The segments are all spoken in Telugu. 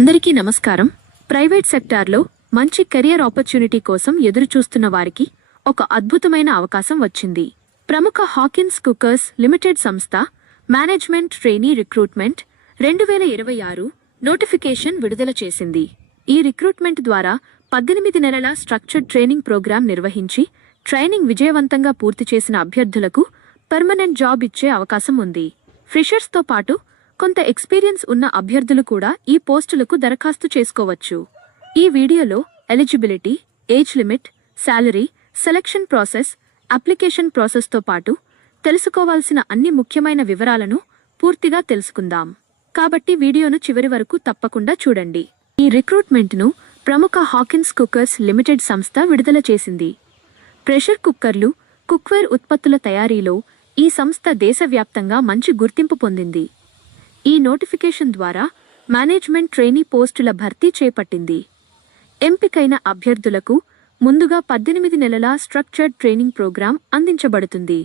అందరికీ నమస్కారం. ప్రైవేట్ సెక్టార్లో మంచి కెరియర్ ఆపర్చునిటీ కోసం ఎదురుచూస్తున్న వారికి ఒక అద్భుతమైన అవకాశం వచ్చింది. ప్రముఖ హాకిన్స్ కుక్కర్స్ లిమిటెడ్ సంస్థ మేనేజ్మెంట్ ట్రైనీ రిక్రూట్మెంట్ 2026 నోటిఫికేషన్ విడుదల చేసింది. ఈ రిక్రూట్మెంట్ ద్వారా 18 నెలల స్ట్రక్చర్డ్ ట్రైనింగ్ ప్రోగ్రాం నిర్వహించి ట్రైనింగ్ విజయవంతంగా పూర్తి చేసిన అభ్యర్థులకు పర్మనెంట్ జాబ్ ఇచ్చే అవకాశం ఉంది. ఫ్రెషర్స్తో పాటు కొంత ఎక్స్పీరియన్స్ ఉన్న అభ్యర్థులు కూడా ఈ పోస్టులకు దరఖాస్తు చేసుకోవచ్చు. ఈ వీడియోలో eligibility, age limit, salary, selection process, application ప్రాసెస్తో పాటు తెలుసుకోవాల్సిన అన్ని ముఖ్యమైన వివరాలను పూర్తిగా తెలుసుకుందాం. కాబట్టి వీడియోను చివరి వరకు తప్పకుండా చూడండి. ఈ రిక్రూట్మెంట్ను ప్రముఖ హాకిన్స్ కుక్కర్స్ లిమిటెడ్ సంస్థ విడుదల చేసింది. ప్రెషర్ కుక్కర్లు, కుక్వేర్ ఉత్పత్తుల తయారీలో ఈ సంస్థ దేశవ్యాప్తంగా మంచి గుర్తింపు పొందింది. ఈ నోటిఫికేషన్ ద్వారా మేనేజ్మెంట్ ట్రైనీ పోస్టుల భర్తీ చేపట్టింది. ఎంపికైన అభ్యర్థులకు ముందుగా 18 నెలల స్ట్రక్చర్డ్ ట్రైనింగ్ ప్రోగ్రాం అందించబడుతుంది.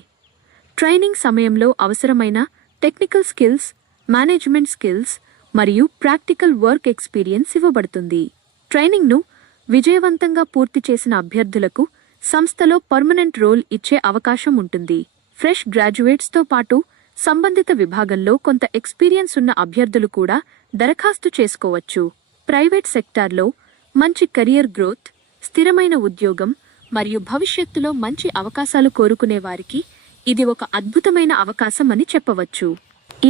ట్రైనింగ్ సమయంలో అవసరమైన టెక్నికల్ స్కిల్స్, మేనేజ్మెంట్ స్కిల్స్ మరియు ప్రాక్టికల్ వర్క్ ఎక్స్పీరియన్స్ ఇవ్వబడుతుంది. ట్రైనింగ్ను విజయవంతంగా పూర్తి చేసిన అభ్యర్థులకు సంస్థలో పర్మనెంట్ రోల్ ఇచ్చే అవకాశం ఉంటుంది. ఫ్రెష్ గ్రాడ్యుయేట్స్తో పాటు సంబంధిత విభాగంలో కొంత ఎక్స్పీరియన్స్ ఉన్న అభ్యర్థులు కూడా దరఖాస్తు చేసుకోవచ్చు. ప్రైవేట్ సెక్టార్లో మంచి కెరియర్ గ్రోత్, స్థిరమైన ఉద్యోగం మరియు భవిష్యత్తులో మంచి అవకాశాలు కోరుకునే వారికి ఇది ఒక అద్భుతమైన అవకాశం అని చెప్పవచ్చు.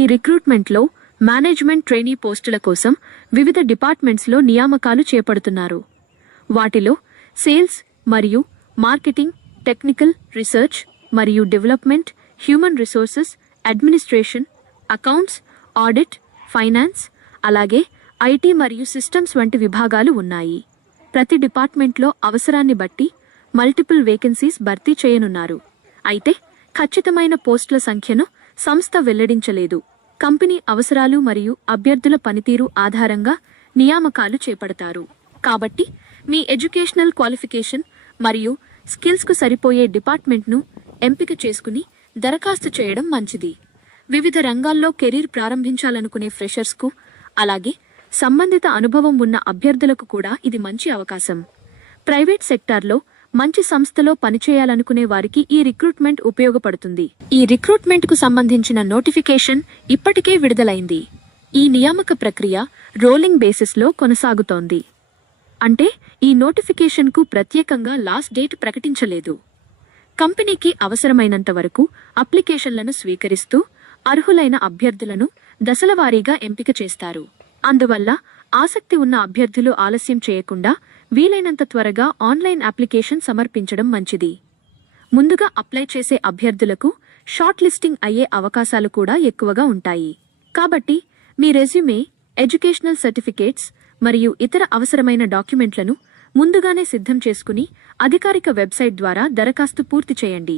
ఈ రిక్రూట్మెంట్లో మేనేజ్మెంట్ ట్రైనీ పోస్టుల కోసం వివిధ డిపార్ట్మెంట్స్లో నియామకాలు చేపడుతున్నారు. వాటిలో సేల్స్ మరియు మార్కెటింగ్, టెక్నికల్, రీసెర్చ్ మరియు development, human resources, administration, accounts, audit, finance, అలాగే ఐటీ మరియు సిస్టమ్స్ వంటి విభాగాలు ఉన్నాయి. ప్రతి డిపార్ట్మెంట్లో అవసరాన్ని బట్టి మల్టిపుల్ వేకెన్సీస్ భర్తీ చేయనున్నారు. అయితే ఖచ్చితమైన పోస్టుల సంఖ్యను సంస్థ వెల్లడించలేదు. కంపెనీ అవసరాలు మరియు అభ్యర్థుల పనితీరు ఆధారంగా నియామకాలు చేపడతారు. కాబట్టి మీ ఎడ్యుకేషనల్ క్వాలిఫికేషన్ మరియు స్కిల్స్కు సరిపోయే డిపార్ట్మెంట్ను ఎంపిక చేసుకుని దరఖాస్తు చేయడం మంచిది. వివిధ రంగాల్లో కెరీర్ ప్రారంభించాలనుకునే ఫ్రెషర్స్కు, అలాగే సంబంధిత అనుభవం ఉన్న అభ్యర్థులకు కూడా ఇది మంచి అవకాశం. ప్రైవేట్ సెక్టార్లో మంచి సంస్థలో పనిచేయాలనుకునే వారికి ఈ రిక్రూట్మెంట్ ఉపయోగపడుతుంది. ఈ రిక్రూట్మెంట్కు సంబంధించిన నోటిఫికేషన్ ఇప్పటికే విడుదలైంది. ఈ నియామక ప్రక్రియ రోలింగ్ బేసిస్లో కొనసాగుతోంది. అంటే ఈ నోటిఫికేషన్కు ప్రత్యేకంగా లాస్ట్ డేట్ ప్రకటించలేదు. కంపెనీకి అవసరమైనంత వరకు అప్లికేషన్లను స్వీకరిస్తూ అర్హులైన అభ్యర్థులను దశలవారీగా ఎంపిక చేస్తారు. అందువల్ల ఆసక్తి ఉన్న అభ్యర్థులు ఆలస్యం చేయకుండా వీలైనంత త్వరగా ఆన్లైన్ అప్లికేషన్ సమర్పించడం మంచిది. ముందుగా అప్లై చేసే అభ్యర్థులకు షార్ట్ లిస్టింగ్ అయ్యే అవకాశాలు కూడా ఎక్కువగా ఉంటాయి. కాబట్టి మీ రెజ్యూమే, ఎడ్యుకేషనల్ సర్టిఫికేట్స్ మరియు ఇతర అవసరమైన డాక్యుమెంట్లను ముందుగానే సిద్ధం చేసుకుని అధికారిక వెబ్సైట్ ద్వారా దరఖాస్తు పూర్తి చేయండి.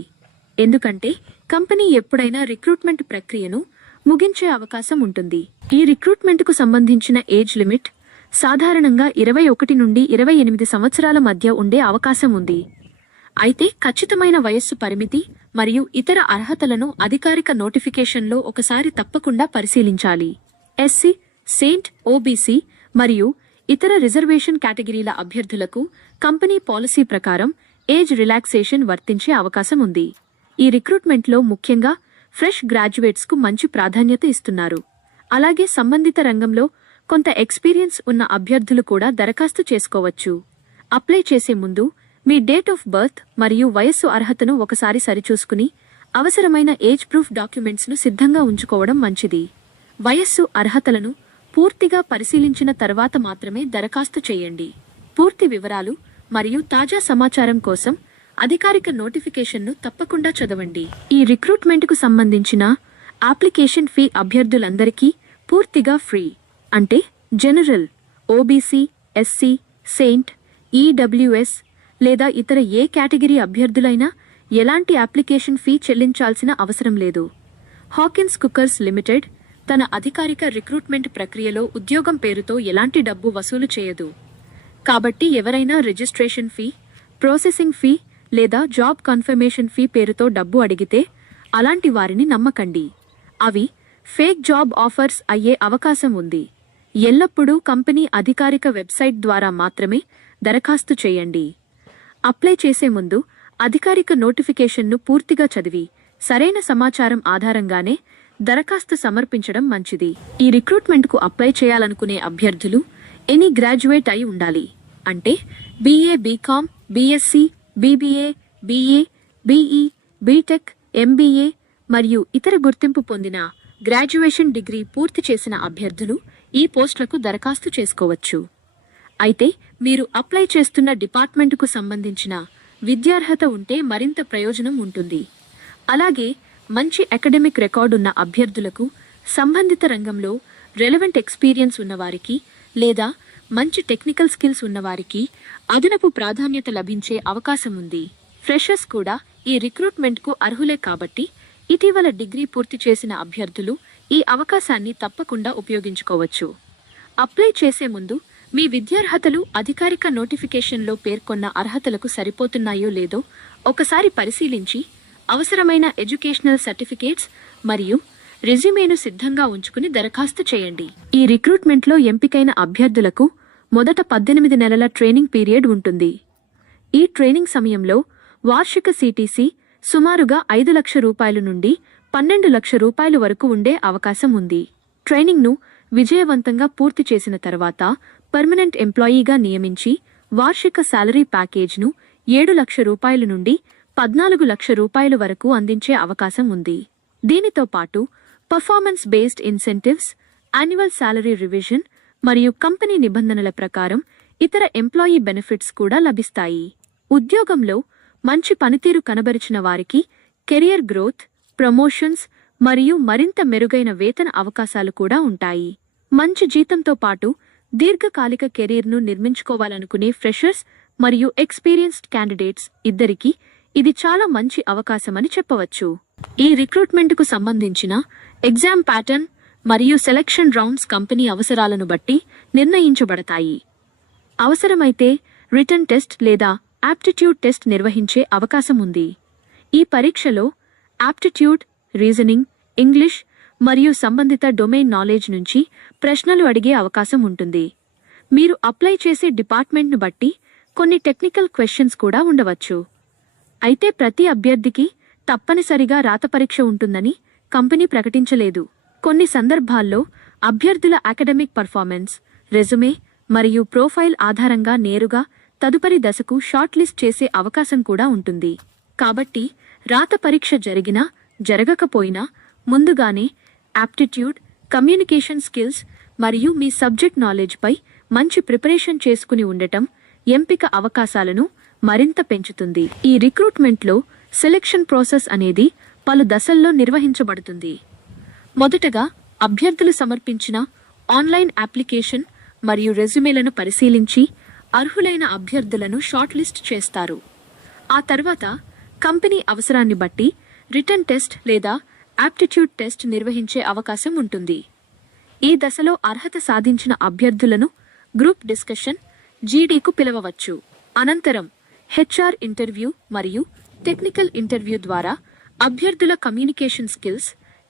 ఎందుకంటే కంపెనీ ఎప్పుడైనా రిక్రూట్మెంట్ ప్రక్రియను ముగించే అవకాశం ఉంటుంది. ఈ రిక్రూట్మెంట్కు సంబంధించిన ఏజ్ లిమిట్ సాధారణంగా 21 నుండి 28 సంవత్సరాల మధ్య ఉండే అవకాశం ఉంది. అయితే ఖచ్చితమైన వయస్సు పరిమితి మరియు ఇతర అర్హతలను అధికారిక నోటిఫికేషన్లో ఒకసారి తప్పకుండా పరిశీలించాలి. ఎస్సీ, సెయింట్, ఓబీసీ మరియు ఇతర రిజర్వేషన్ కేటగిరీల అభ్యర్థులకు కంపెనీ పాలసీ ప్రకారం ఏజ్ రిలాక్సేషన్ వర్తించే అవకాశం ఉంది. ఈ రిక్రూట్మెంట్లో ముఖ్యంగా ఫ్రెష్ గ్రాడ్యుయేట్స్కు మంచి ప్రాధాన్యత ఇస్తున్నారు. అలాగే సంబంధిత రంగంలో కొంత ఎక్స్పీరియన్స్ ఉన్న అభ్యర్థులు కూడా దరఖాస్తు చేసుకోవచ్చు. అప్లై చేసే ముందు మీ డేట్ ఆఫ్ బర్త్ మరియు వయస్సు అర్హతను ఒకసారి సరిచూసుకుని అవసరమైన ఏజ్ ప్రూఫ్ డాక్యుమెంట్స్ను సిద్ధంగా ఉంచుకోవడం మంచిది. వయస్సు అర్హతలను పూర్తిగా పరిశీలించిన తర్వాత మాత్రమే దరఖాస్తు చేయండి. పూర్తి వివరాలు మరియు తాజా సమాచారం కోసం అధికారిక నోటిఫికేషన్ను తప్పకుండా చదవండి. ఈ రిక్రూట్మెంట్కు సంబంధించిన అప్లికేషన్ ఫీ అభ్యర్థులందరికీ పూర్తిగా ఫ్రీ. అంటే general, OBC, SC, Saint, EWS లేదా ఇతర ఏ కేటగిరీ అభ్యర్థులైనా ఎలాంటి అప్లికేషన్ ఫీ చెల్లించాల్సిన అవసరం లేదు. హాకిన్స్ కుక్కర్స్ లిమిటెడ్ తన అధికారిక రిక్రూట్మెంట్ ప్రక్రియలో ఉద్యోగం పేరుతో ఎలాంటి డబ్బు వసూలు చేయదు. కాబట్టి ఎవరైనా రిజిస్ట్రేషన్ ఫీ, ప్రాసెసింగ్ ఫీ లేదా జాబ్ కన్ఫర్మేషన్ ఫీ పేరుతో డబ్బు అడిగితే అలాంటి వారిని నమ్మకండి. అవి ఫేక్ జాబ్ ఆఫర్స్ అయ్యే అవకాశం ఉంది. ఎల్లప్పుడూ కంపెనీ అధికారిక వెబ్సైట్ ద్వారా మాత్రమే దరఖాస్తు చేయండి. అప్లై చేసే ముందు అధికారిక నోటిఫికేషన్ను పూర్తిగా చదివి సరైన సమాచారం ఆధారంగానే దరఖాస్తు సమర్పించడం మంచిది. ఈ రిక్రూట్మెంట్కు అప్లై చేయాలనుకునే అభ్యర్థులు ఎనీ గ్రాడ్యుయేట్ అయి ఉండాలి. అంటే BA, BCom, BSc, BBA, BA, BE, BTech, MBA మరియు ఇతర గుర్తింపు పొందిన గ్రాడ్యుయేషన్ డిగ్రీ పూర్తి చేసిన అభ్యర్థులు ఈ పోస్టులకు దరఖాస్తు చేసుకోవచ్చు. అయితే మీరు అప్లై చేస్తున్న డిపార్ట్మెంటుకు సంబంధించిన విద్యార్హత ఉంటే మరింత ప్రయోజనం ఉంటుంది. అలాగే మంచి అకాడమిక్ రికార్డున్న అభ్యర్థులకు, సంబంధిత రంగంలో రెలెవెంట్ ఎక్స్పీరియన్స్ ఉన్నవారికి లేదా మంచి టెక్నికల్ స్కిల్స్ ఉన్నవారికి అదనపు ప్రాధాన్యత లభించే అవకాశం ఉంది. ఫ్రెషర్స్ కూడా ఈ రిక్రూట్మెంట్కు అర్హులే కాబట్టి ఇటీవల డిగ్రీ పూర్తి చేసిన అభ్యర్థులు ఈ అవకాశాన్ని తప్పకుండా ఉపయోగించుకోవచ్చు. అప్లై చేసే ముందు మీ విద్యార్హతలు అధికారిక నోటిఫికేషన్లో పేర్కొన్న అర్హతలకు సరిపోతున్నాయో లేదో ఒకసారి పరిశీలించి అవసరమైన ఎడ్యుకేషనల్ సర్టిఫికేట్స్ మరియు రెజ్యూమేను సిద్ధంగా ఉంచుకుని దరఖాస్తు చేయండి. ఈ రిక్రూట్మెంట్లో ఎంపికైన అభ్యర్థులకు మొదట 18 నెలల ట్రైనింగ్ పీరియడ్ ఉంటుంది. ఈ ట్రైనింగ్ సమయంలో వార్షిక CTC సుమారుగా 5 లక్షల రూపాయల నుండి 12 లక్షల రూపాయల వరకు ఉండే అవకాశం ఉంది. ట్రైనింగ్ను విజయవంతంగా పూర్తి చేసిన తర్వాత పర్మనెంట్ ఎంప్లాయీగా నియమించి వార్షిక శాలరీ ప్యాకేజ్ను 7 లక్షల రూపాయల నుండి 14 లక్షల రూపాయల వరకు అందించే అవకాశం ఉంది. దీనితో పాటు performance based incentives, annual salary revision మరియు కంపెనీ నిబంధనల ప్రకారం ఇతర ఎంప్లాయీ బెనిఫిట్స్ కూడా లభిస్తాయి. ఉద్యోగంలో మంచి పనితీరు కనబరిచిన వారికి కెరియర్ గ్రోత్, ప్రమోషన్స్ మరియు మరింత మెరుగైన వేతన అవకాశాలు కూడా ఉంటాయి. మంచి జీతంతో పాటు దీర్ఘకాలిక కెరీర్ను నిర్మించుకోవాలనుకునే ఫ్రెషర్స్ మరియు ఎక్స్పీరియన్స్డ్ క్యాండిడేట్స్ ఇద్దరికీ ఇది చాలా మంచి అవకాశమని చెప్పవచ్చు. ఈ రిక్రూట్మెంట్కు సంబంధించిన ఎగ్జామ్ ప్యాటర్న్ మరియు సెలక్షన్ రౌండ్స్ కంపెనీ అవసరాలను బట్టి నిర్ణయించబడతాయి. అవసరమైతే రిటన్ టెస్ట్ లేదా ఆప్టిట్యూడ్ టెస్ట్ నిర్వహించే అవకాశం ఉంది. ఈ పరీక్షలో ఆప్టిట్యూడ్, రీజనింగ్, ఇంగ్లీష్ మరియు సంబంధిత డొమైన్ నాలెడ్జ్ నుంచి ప్రశ్నలు అడిగే అవకాశం ఉంటుంది. మీరు అప్లై చేసే డిపార్ట్మెంట్ను బట్టి కొన్ని టెక్నికల్ క్వశ్చన్స్ కూడా ఉండవచ్చు. అయితే ప్రతి అభ్యర్థికి తప్పనిసరిగా రాత పరీక్ష ఉంటుందని కంపెనీ ప్రకటించలేదు. కొన్ని సందర్భాల్లో అభ్యర్థుల అకాడమిక్ పర్ఫార్మెన్స్, రెజ్యూమే మరియు ప్రొఫైల్ ఆధారంగా నేరుగా తదుపరి దశకు షార్ట్ లిస్ట్ చేసే అవకాశం కూడా ఉంటుంది. కాబట్టి రాత పరీక్ష జరిగినా జరగకపోయినా ముందుగానే ఆప్టిట్యూడ్, కమ్యూనికేషన్ స్కిల్స్ మరియు మీ సబ్జెక్ట్ నాలెడ్జ్పై మంచి ప్రిపరేషన్ చేసుకుని ఉండటం ఎంపిక అవకాశాలను మరింత పెంచుతుంది. ఈ రిక్రూట్మెంట్లో సెలెక్షన్ ప్రాసెస్ అనేది పలు దశల్లో నిర్వహించబడుతుంది. మొదటగా అభ్యర్థులు సమర్పించిన ఆన్లైన్ అప్లికేషన్ మరియు రెజ్యూమేలను పరిశీలించి అర్హులైన అభ్యర్థులను షార్ట్ లిస్ట్ చేస్తారు. ఆ తర్వాత కంపెనీ అవసరాన్ని బట్టి రిటన్ టెస్ట్ లేదా ఆప్టిట్యూడ్ టెస్ట్ నిర్వహించే అవకాశం ఉంటుంది. ఈ దశలో అర్హత సాధించిన అభ్యర్థులను గ్రూప్ డిస్కషన్ GDకు పిలవవచ్చు. అనంతరం HR ఇంటర్వ్యూ మరియు టెక్నికల్ ఇంటర్వ్యూ ద్వారా అభ్యర్థుల communication skills,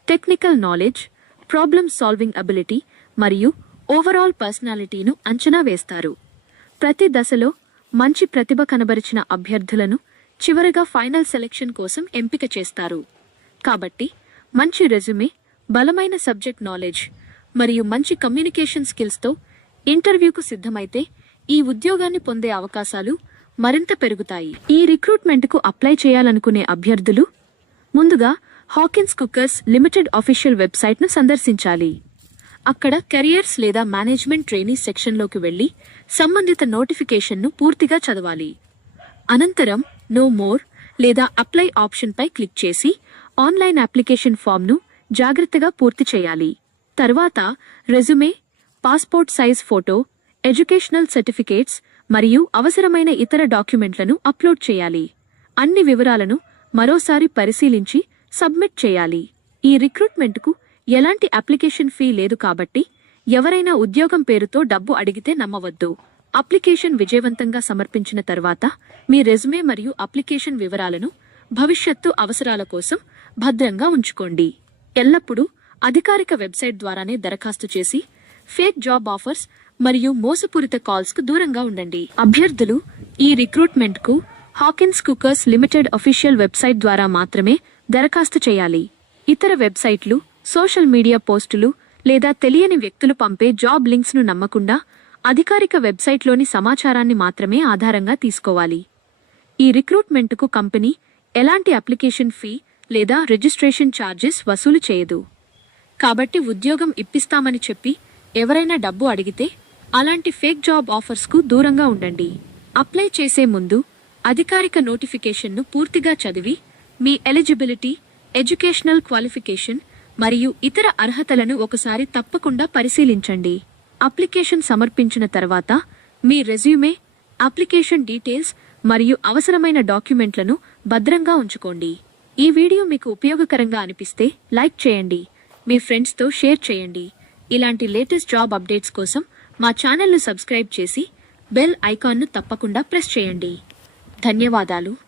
technical knowledge, problem solving ability మరియు ఓవరాల్ పర్సనాలిటీను అంచనా వేస్తారు. ప్రతి దశలో మంచి ప్రతిభ కనబరిచిన అభ్యర్థులను చివరగా ఫైనల్ సెలెక్షన్ కోసం ఎంపిక చేస్తారు. కాబట్టి మంచి రెజ్యూమే, బలమైన సబ్జెక్ట్ నాలెడ్జ్ మరియు మంచి కమ్యూనికేషన్ స్కిల్స్తో ఇంటర్వ్యూకు సిద్ధమైతే ఈ ఉద్యోగాన్ని పొందే అవకాశాలు మరింత పెరుగుతాయి. ఈ రిక్రూట్మెంట్కు అప్లై చేయాలనుకునే అభ్యర్థులు ముందుగా హాకిన్స్ కుక్కర్స్ లిమిటెడ్ ఆఫీషియల్ వెబ్సైట్ను సందర్శించాలి. అక్కడ కెరియర్స్ లేదా మేనేజ్మెంట్ ట్రైనీ సెక్షన్లోకి వెళ్లి సంబంధిత నోటిఫికేషన్ను పూర్తిగా చదవాలి. అనంతరం నో మోర్ లేదా అప్లై ఆప్షన్పై క్లిక్ చేసి ఆన్లైన్ అప్లికేషన్ ఫామ్ను జాగ్రత్తగా పూర్తి చేయాలి. తర్వాత resume, passport size photo, educational certificates మరియు అవసరమైన ఇతర డాక్యుమెంట్లను అప్లోడ్ చేయాలి. అన్ని వివరాలను మరోసారి పరిశీలించి సబ్మిట్ చేయాలి. ఈ రిక్రూట్మెంట్కు ఎలాంటి అప్లికేషన్ ఫీ లేదు కాబట్టి ఎవరైనా ఉద్యోగం పేరుతో డబ్బు అడిగితే నమ్మవద్దు. అప్లికేషన్ విజయవంతంగా సమర్పించిన తర్వాత మీ రెజ్యూమే మరియు అప్లికేషన్ వివరాలను భవిష్యత్తు అవసరాల కోసం భద్రంగా ఉంచుకోండి. ఎల్లప్పుడూ అధికారిక వెబ్సైట్ ద్వారానే దరఖాస్తు చేసి ఫేక్ జాబ్ ఆఫర్స్ మరియు మోసపూరిత కాల్స్కు దూరంగా ఉండండి. అభ్యర్థులు ఈ రిక్రూట్మెంట్కు హాకిన్స్ కుకర్స్ లిమిటెడ్ అఫీషియల్ వెబ్సైట్ ద్వారా మాత్రమే దరఖాస్తు చేయాలి. ఇతర వెబ్సైట్లు, సోషల్ మీడియా పోస్టులు లేదా తెలియని వ్యక్తులు పంపే జాబ్ లింక్స్ను నమ్మకుండా అధికారిక వెబ్సైట్లోని సమాచారాన్ని మాత్రమే ఆధారంగా తీసుకోవాలి. ఈ రిక్రూట్మెంట్కు కంపెనీ ఎలాంటి అప్లికేషన్ ఫీ లేదా రిజిస్ట్రేషన్ ఛార్జెస్ వసూలు చేయదు. కాబట్టి ఉద్యోగం ఇప్పిస్తామని చెప్పి ఎవరైనా డబ్బు అడిగితే అలాంటి ఫేక్ జాబ్ ఆఫర్స్కు దూరంగా ఉండండి. అప్లై చేసే ముందు అధికారిక నోటిఫికేషన్ను పూర్తిగా చదివి మీ ఎలిజిబిలిటీ, ఎడ్యుకేషనల్ క్వాలిఫికేషన్ మరియు ఇతర అర్హతలను ఒకసారి తప్పకుండా పరిశీలించండి. అప్లికేషన్ సమర్పించిన తర్వాత మీ రెజ్యూమే, అప్లికేషన్ డీటెయిల్స్ మరియు అవసరమైన డాక్యుమెంట్లను భద్రంగా ఉంచుకోండి. ఈ వీడియో మీకు ఉపయోగకరంగా అనిపిస్తే లైక్ చేయండి, మీ ఫ్రెండ్స్తో షేర్ చేయండి. ఇలాంటి లేటెస్ట్ జాబ్ అప్డేట్స్ కోసం మా ఛానల్ను సబ్స్క్రైబ్ చేసి బెల్ ఐకాన్ను తప్పకుండా ప్రెస్ చేయండి. ధన్యవాదాలు.